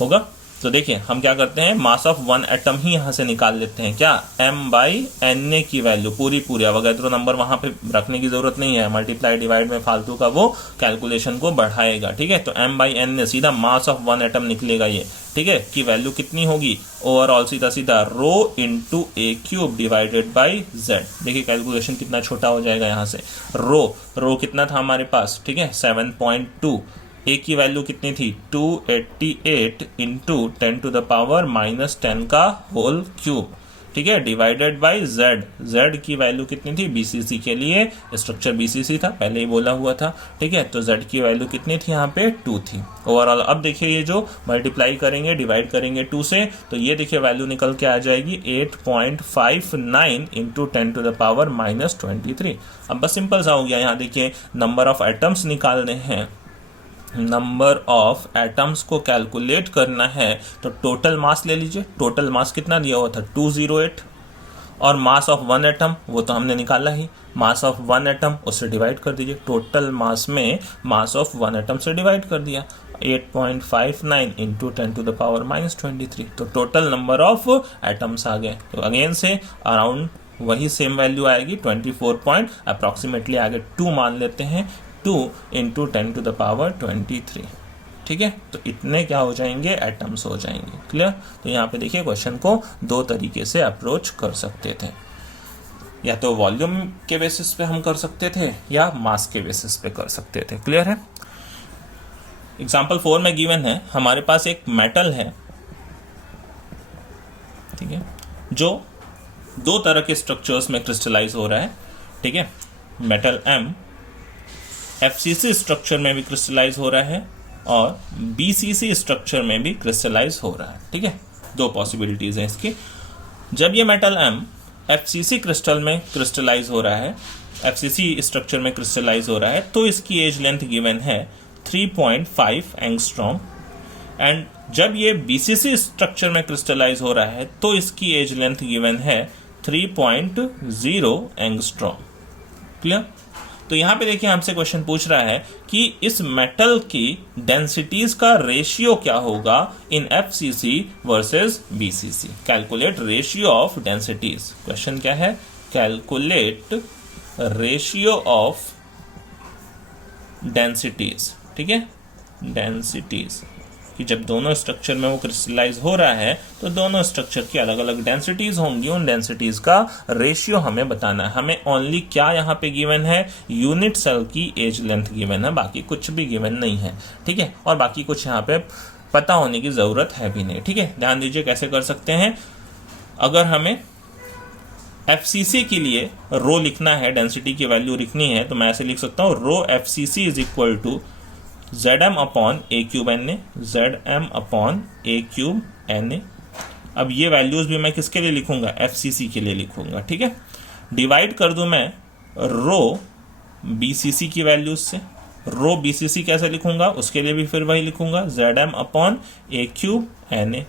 होगा। तो देखिए हम क्या करते हैं, मास ऑफ 1 एटम ही यहाँ से निकाल लेते हैं, क्या, M/Na की वैल्यू पूरी अवोगाद्रो नंबर वहां पे रखने की जरूरत नहीं है, मल्टीप्लाई डिवाइड में फालतू का वो कैलकुलेशन को बढ़ाएगा, ठीक है। तो M/Na सीधा मास ऑफ 1 एटम निकलेगा ये, ठीक है, की वैल्यू कितनी होगी, ओवरऑल सीधा rho into A³ divided by Z। देखिए कैलकुलेशन कितना छोटा हो जाएगा यहाँ से, रो कितना था हमारे पास, ठीक है, 7.2, ए की वैल्यू कितनी थी 288 इंटू 10 टू द पावर -10 का होल क्यूब, ठीक है, डिवाइडेड बाय Z की वैल्यू कितनी थी, BCC के लिए स्ट्रक्चर BCC था, पहले ही बोला हुआ था, ठीक है। तो Z की वैल्यू कितनी थी, यहाँ पे 2 थी ओवरऑल। अब देखिए ये जो मल्टीप्लाई करेंगे, डिवाइड करेंगे 2 से, तो ये देखिए वैल्यू निकल के आ जाएगी 8.59 इंटू 10 टू द पावर -23। अब बस सिंपल सा हो गया, यहाँ देखिए नंबर ऑफ एटम्स निकालने हैं, नंबर ऑफ एटम्स को कैलकुलेट करना है, तो टोटल मास ले लीजिए, टोटल मास कितना दिया हुआ था 208, और मास ऑफ 1 एटम वो तो हमने निकाला ही, मास ऑफ 1 एटम उससे डिवाइड कर दीजिए, टोटल मास में मास ऑफ 1 एटम से डिवाइड कर दिया 8.59 इंटू 10 टू द पावर -23, तो टोटल नंबर ऑफ एटम्स आ गए। तो अगेन से अराउंड वही सेम वैल्यू आएगी 24 पॉइंट अप्रॉक्सीमेटली, आगे 2 मान लेते हैं, 2 इंटू 10⁻23। ठीक है, तो इतने क्या हो जाएंगे, एटम्स हो जाएंगे। क्लियर। तो यहाँ पे देखिए क्वेश्चन को दो तरीके से अप्रोच कर सकते थे, या तो वॉल्यूम के बेसिस पे हम कर सकते थे या मास के बेसिस पे कर सकते थे। क्लियर है। एग्जाम्पल 4 में गिवन है, हमारे पास एक मेटल है, ठीक है, जो दो तरह के स्ट्रक्चर्स में क्रिस्टलाइज हो रहा है। ठीक है, मेटल M FCC स्ट्रक्चर में भी क्रिस्टलाइज हो रहा है और BCC स्ट्रक्चर में भी क्रिस्टलाइज हो रहा है। ठीक है, दो पॉसिबिलिटीज हैं इसकी। जब ये मेटल M FCC क्रिस्टल में क्रिस्टलाइज हो रहा है, FCC स्ट्रक्चर में क्रिस्टलाइज हो रहा है, तो इसकी एज लेंथ गिवन है 3.5 एंगस्ट्रॉम। एंड जब ये BCC स्ट्रक्चर में क्रिस्टलाइज हो रहा है तो इसकी एज लेंथ गिवन है 3.0 एंगस्ट्रॉम। क्लियर। तो यहाँ पे देखिए हमसे क्वेश्चन पूछ रहा है कि इस मेटल की डेंसिटीज का रेशियो क्या होगा इन FCC versus BCC। Calculate ratio of densities. Question क्या है, कैलकुलेट रेशियो ऑफ डेंसिटीज। ठीक है, डेंसिटीज कि जब दोनों स्ट्रक्चर में वो क्रिस्टलाइज हो रहा है तो दोनों स्ट्रक्चर की अलग अलग डेंसिटीज होंगी, उन डेंसिटीज का रेशियो हमें बताना है। हमें ओनली क्या यहाँ पे गिवन है, यूनिट सेल की एज लेंथ गिवन है, बाकी कुछ भी गिवन नहीं है। ठीक है, और बाकी कुछ यहाँ पे पता होने की जरूरत है भी नहीं। ठीक है, ध्यान दीजिए कैसे कर सकते हैं। अगर हमें FCC के लिए रो लिखना है, डेंसिटी की वैल्यू लिखनी है, तो मैं ऐसे लिख सकता हूँ, rho FCC is equal to Zm upon A cube Na, Zm upon A cube Na। अब ये वैल्यूज भी मैं किसके लिए लिखूंगा, FCC के लिए लिखूंगा। ठीक है, डिवाइड कर दूं मैं रो BCC की वैल्यूज से। रो BCC कैसे लिखूंगा, उसके लिए भी फिर वही लिखूंगा, Zm upon A cube Na।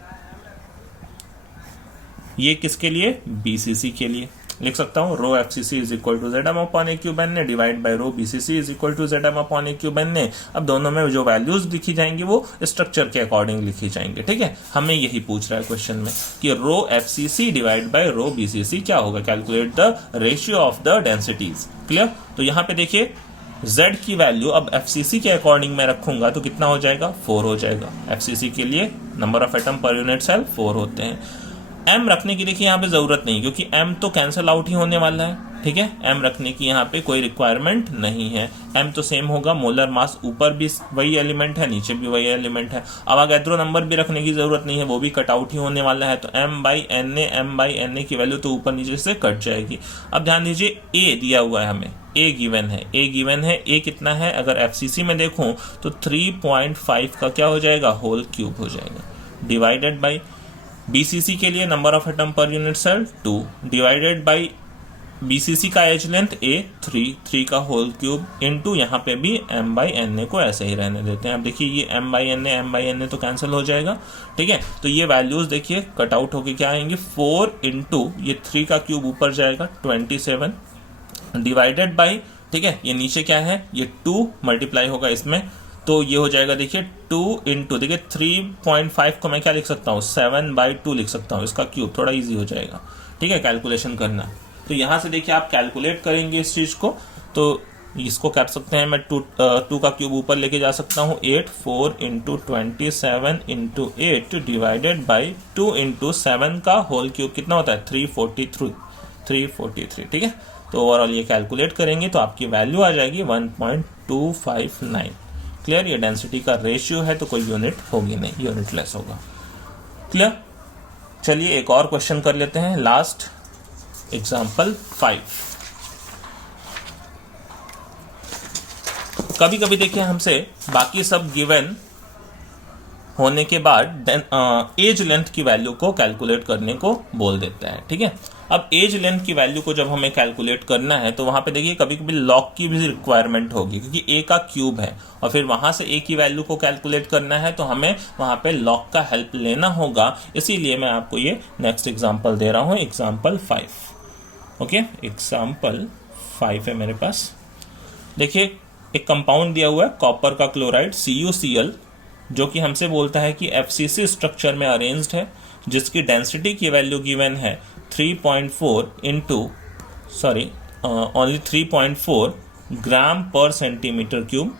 ये किसके लिए, BCC के लिए लिख सकता हूँ, rho FCC is equal to Zm upon A cube Na divide by rho BCC is equal to Zm upon A cube Na। अब दोनों में जो वैल्यूज लिखी जाएंगी वो स्ट्रक्चर के अकॉर्डिंग लिखी जाएंगे। ठीक है, हमें यही पूछ रहा है क्वेश्चन में कि रो FCC divide by rho BCC क्या होगा। Calculate the ratio of the densities. Clear. तो यहाँ पे देखिए Z की वैल्यू अब FCC के अकॉर्डिंग में रखूंगा तो कितना हो जाएगा, 4 हो जाएगा। FCC के लिए number of atom per unit cell 4 होते हैं। M रखने की देखिए यहाँ पे जरूरत नहीं, क्योंकि M तो कैंसिल आउट ही होने वाला है। ठीक है, M रखने की यहाँ पे कोई रिक्वायरमेंट नहीं है। M तो सेम होगा, मोलर मास ऊपर भी वही एलिमेंट है, नीचे भी वही एलिमेंट है। अब अवोगाड्रो नंबर भी रखने की जरूरत नहीं है, वो भी कट आउट ही होने वाला है। तो M/Na की वैल्यू तो ऊपर नीचे से कट जाएगी। अब ध्यान दीजिए A दिया हुआ है हमें, A गिवन है। A कितना है, अगर FCC में देखूं तो 3.5 का क्या हो जाएगा, होल क्यूब हो जाएगा, डिवाइडेड बाई BCC के लिए number of atom per unit cell 2 divided by BCC का एज लेंथ A 3 का होल क्यूब इंटू यहाँ पे भी M/Na को ऐसे ही रहने देते हैं। अब देखिए ये M/Na तो कैंसिल हो जाएगा। ठीक है, तो ये वैल्यूज देखिए कट आउट होके क्या आएंगे, 4 इंटू ये 3 का क्यूब ऊपर जाएगा 27 डिवाइडेड बाई, ठीक है, ये नीचे क्या है, ये 2 मल्टीप्लाई होगा इसमें, तो ये हो जाएगा देखिए 2 इंटू, देखिए 3.5 को मैं क्या लिख सकता हूँ, 7/2 लिख सकता हूँ, इसका क्यूब थोड़ा इजी हो जाएगा। ठीक है, कैलकुलेशन करना। तो यहाँ से देखिए आप कैलकुलेट करेंगे इस चीज को, तो इसको कर सकते हैं, मैं 2 का क्यूब ऊपर लेके जा सकता हूँ, 4 into 27 into 8 divided by 2 into 7 का होल क्यूब कितना होता है, 343। ठीक है, तो ओवरऑल ये कैलकुलेट करेंगे तो आपकी वैल्यू आ जाएगी 1.259। क्लियर, ये डेंसिटी का रेशियो है तो कोई यूनिट होगी नहीं, यूनिटलेस होगा। क्लियर। चलिए एक और क्वेश्चन कर लेते हैं, लास्ट एग्जांपल 5। कभी कभी देखिए हमसे बाकी सब गिवन होने के बाद एज लेंथ की वैल्यू को कैलकुलेट करने को बोल देता है। ठीक है, अब एज लेंथ की वैल्यू को जब हमें कैलकुलेट करना है तो वहां पे देखिए कभी कभी लॉग की भी रिक्वायरमेंट होगी, क्योंकि A का क्यूब है और फिर वहां से A की वैल्यू को कैलकुलेट करना है तो हमें वहां पे लॉग का हेल्प लेना होगा। इसीलिए मैं आपको ये नेक्स्ट एग्जांपल दे रहा हूं, एग्जांपल 5। ओके, एग्जांपल 5 है मेरे पास। देखिए एक कंपाउंड दिया हुआ है कॉपर का क्लोराइड CuCl, जो कि हमसे बोलता है कि FCC स्ट्रक्चर में अरेंज्ड है, जिसकी डेंसिटी की वैल्यू गिवन है 3.4 इंटू ओनली 3.4 ग्राम पर सेंटीमीटर क्यूब,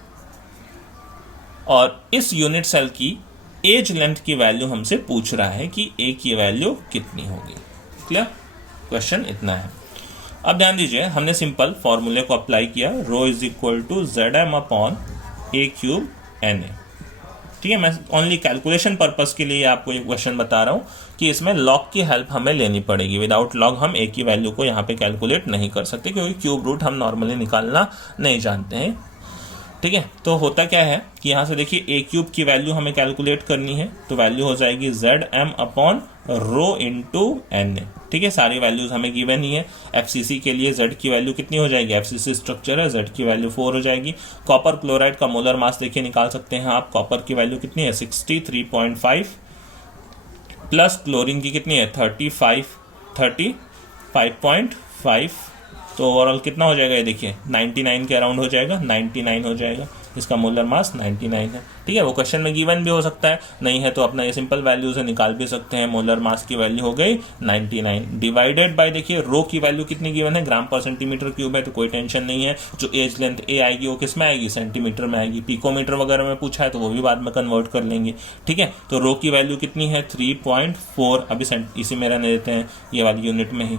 और इस यूनिट सेल की एज लेंथ की वैल्यू हमसे पूछ रहा है कि ए की वैल्यू कितनी होगी। क्लियर, क्वेश्चन इतना है। अब ध्यान दीजिए, हमने सिंपल फॉर्मूले को अप्लाई किया, rho is equal to ZM upon A cube NA। ठीक है, मैं ओनली कैलकुलेशन पर्पस के लिए आपको एक क्वेश्चन बता रहा हूँ कि इसमें लॉग की हेल्प हमें लेनी पड़ेगी। विदाउट लॉग हम ए की वैल्यू को यहाँ पे कैलकुलेट नहीं कर सकते, क्योंकि क्यूब रूट हम नॉर्मली निकालना नहीं जानते हैं। ठीक है, तो होता क्या है कि यहाँ से देखिए ए क्यूब की वैल्यू हमें कैलकुलेट करनी है, तो वैल्यू हो जाएगी ZM upon rho into NA। ठीक है, सारी वैल्यूज हमें गिवन ही है। FCC के लिए Z की वैल्यू कितनी हो जाएगी, FCC स्ट्रक्चर है, Z की वैल्यू 4 हो जाएगी। कॉपर क्लोराइड का मोलर मास देखिए निकाल सकते हैं आप, कॉपर की वैल्यू कितनी है 63.5, प्लस क्लोरीन की कितनी है 35.5, तो ओवरऑल कितना हो जाएगा, ये देखिए 99 के अराउंड हो जाएगा, 99 हो जाएगा। इसका मोलर मास 99 है। ठीक है, वो क्वेश्चन में गिवन भी हो सकता है, नहीं है तो अपना ये सिंपल वैल्यू से निकाल भी सकते हैं। मोलर मास की वैल्यू हो गई 99 डिवाइडेड बाय, देखिए रो की वैल्यू कितनी गिवन है, ग्राम पर सेंटीमीटर क्यूब है, तो कोई टेंशन नहीं है। जो एज लेंथ ए आएगी वो किस में आएगी, सेंटीमीटर में आएगी। पिकोमीटर वगैरह में पूछा है तो वो भी बाद में कन्वर्ट कर लेंगे। ठीक है, तो रो की वैल्यू कितनी है 3.4, अभी इसी में रहने देते हैं, ये वाली यूनिट में ही।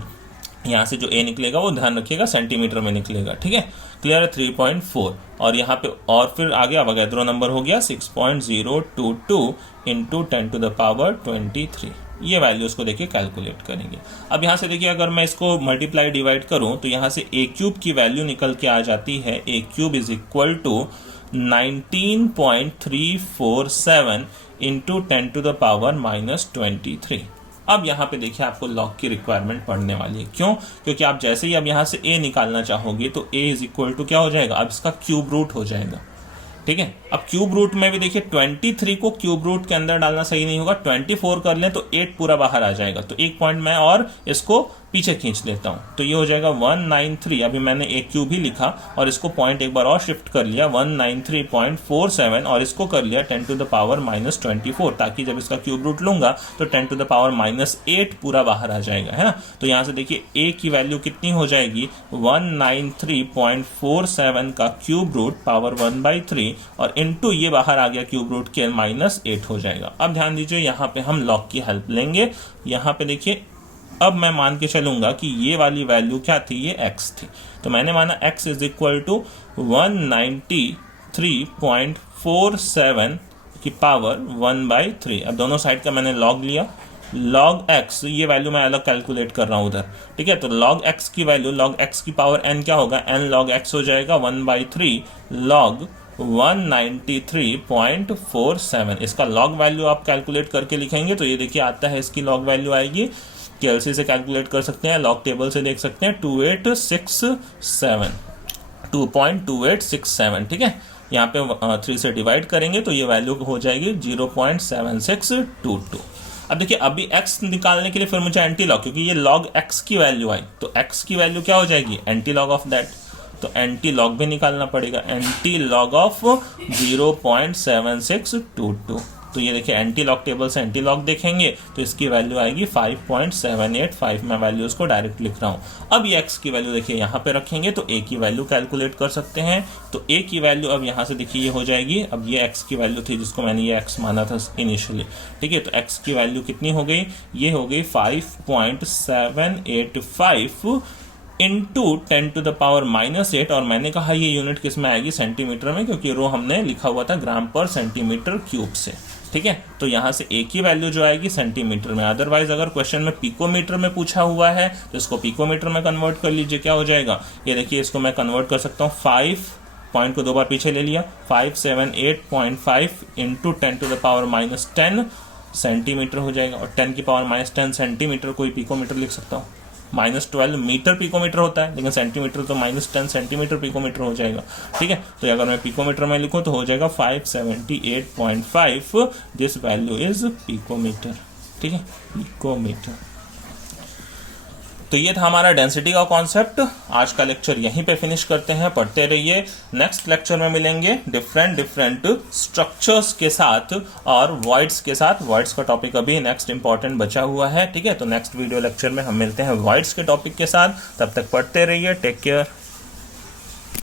यहाँ से जो ए निकलेगा वो ध्यान रखिएगा सेंटीमीटर में निकलेगा। ठीक है, क्लियर है, 3.4, और यहाँ पे और फिर आगे अवोगाद्रो नंबर हो गया 6.022 इंटू 10 टू द पावर 23। ये वैल्यूज को देखिए कैलकुलेट करेंगे। अब यहाँ से देखिए, अगर मैं इसको मल्टीप्लाई डिवाइड करूँ तो यहाँ से ए क्यूब की वैल्यू निकल के आ जाती है, A cube is equal to 19.347 into 10 to the power -23। अब यहाँ पे देखिए आपको लॉग की रिक्वायरमेंट पड़ने वाली है। क्यों? क्योंकि आप जैसे ही अब यहाँ से ए निकालना चाहोगे तो ए इज इक्वल टू क्या हो जाएगा, अब इसका क्यूब रूट हो जाएगा। ठीक है, अब क्यूब रूट में भी देखिए 23 को क्यूब रूट के अंदर डालना सही नहीं होगा, 24 कर लें तो 8 पूरा बाहर आ जाएगा। तो एक पॉइंट मैं और इसको पीछे खींच लेता हूं, तो ये हो जाएगा 193। अभी मैंने ए क्यूब ही लिखा और इसको पॉइंट एक बार और शिफ्ट कर लिया 193.47, और इसको कर लिया 10 टू द पावर -24, ताकि जब इसका क्यूब रूट लूंगा तो 10 टू द पावर -8 पूरा बाहर आ जाएगा, है ना। तो यहाँ से देखिए ए की वैल्यू कितनी हो जाएगी, 193.47 का क्यूब रूट पावर 1/3, और इनटू ये बाहर आ गया क्यूब रूट के -8 हो जाएगा। अब ध्यान दीजिए, यहाँ पे हम लॉग की हेल्प लेंगे। यहाँ पे देखिए, अब मैं मान के चलूंगा कि ये वाली वैल्यू क्या थी, ये x थी, तो मैंने माना x इज इक्वल टू 193.47 की पावर 1/3। अब दोनों साइड का मैंने लॉग लिया, log x, ये वैल्यू मैं अलग कैलकुलेट कर रहा हूं उधर। ठीक है, तो log x की वैल्यू, log x की पावर n क्या होगा, n log x हो जाएगा 1/3 log 193.47। इसका लॉग वैल्यू आप कैलकुलेट करके लिखेंगे तो ये देखिए आता है, इसकी लॉग वैल्यू आएगी, केएलसी से कैलकुलेट कर सकते हैं, लॉग टेबल से देख सकते हैं, 2.2867। ठीक है, यहाँ पे 3 से डिवाइड करेंगे तो ये वैल्यू हो जाएगी 0.7622। अब देखिए, अभी x निकालने के लिए फिर मुझे एंटी लॉग, क्योंकि ये log x की वैल्यू आई, तो x की वैल्यू क्या हो जाएगी, एंटी लॉग ऑफ दैट, तो एंटी लॉग भी निकालना पड़ेगा, एंटी लॉग ऑफ 0.7622। तो ये देखिए, एंटी लॉग टेबल से एंटी लॉग देखेंगे तो इसकी वैल्यू आएगी 5.785। मैं वैल्यू उसको डायरेक्ट लिख रहा हूँ। अब ये x की वैल्यू देखिए यहाँ पे रखेंगे तो a की वैल्यू कैलकुलेट कर सकते हैं। तो a की वैल्यू अब यहाँ से देखिए ये हो जाएगी, अब ये x की वैल्यू थी जिसको मैंने ये x माना था इनिशियली। ठीक है, तो x की वैल्यू कितनी हो गई, ये हो गई 5.785 इंटू 10 टू द पावर -8, और मैंने कहा ये यूनिट किस में आएगी, सेंटीमीटर में, क्योंकि रो हमने लिखा हुआ था ग्राम पर सेंटीमीटर क्यूब से। ठीक है, तो यहाँ से ए की वैल्यू जो आएगी सेंटीमीटर में। अदरवाइज अगर क्वेश्चन में पिकोमीटर में पूछा हुआ है तो इसको पिकोमीटर में कन्वर्ट कर लीजिए, क्या हो जाएगा, ये देखिए इसको मैं कन्वर्ट कर सकता हूँ, 5 पॉइंट को 2 बार पीछे ले लिया, 578.5 into 10 to the power -10 centimetre हो जाएगा, और 10 की पावर -10 सेंटीमीटर, कोई पिकोमीटर लिख सकता हूँ, -12 मीटर पिकोमीटर होता है, लेकिन सेंटीमीटर तो -10 सेंटीमीटर पिकोमीटर हो जाएगा। ठीक है, तो अगर मैं पिकोमीटर में लिखूं तो हो जाएगा 578.5, दिस वैल्यू इज पिकोमीटर। ठीक है, पिकोमीटर। तो ये था हमारा डेंसिटी का कॉन्सेप्ट। आज का लेक्चर यहीं पे फिनिश करते हैं, पढ़ते रहिए। नेक्स्ट लेक्चर में मिलेंगे डिफरेंट स्ट्रक्चर्स के साथ और वॉइड्स के साथ। वॉइड्स का टॉपिक अभी नेक्स्ट इंपॉर्टेंट बचा हुआ है। ठीक है, तो नेक्स्ट वीडियो लेक्चर में हम मिलते हैं वॉइड्स के टॉपिक के साथ। तब तक पढ़ते रहिए, टेक केयर।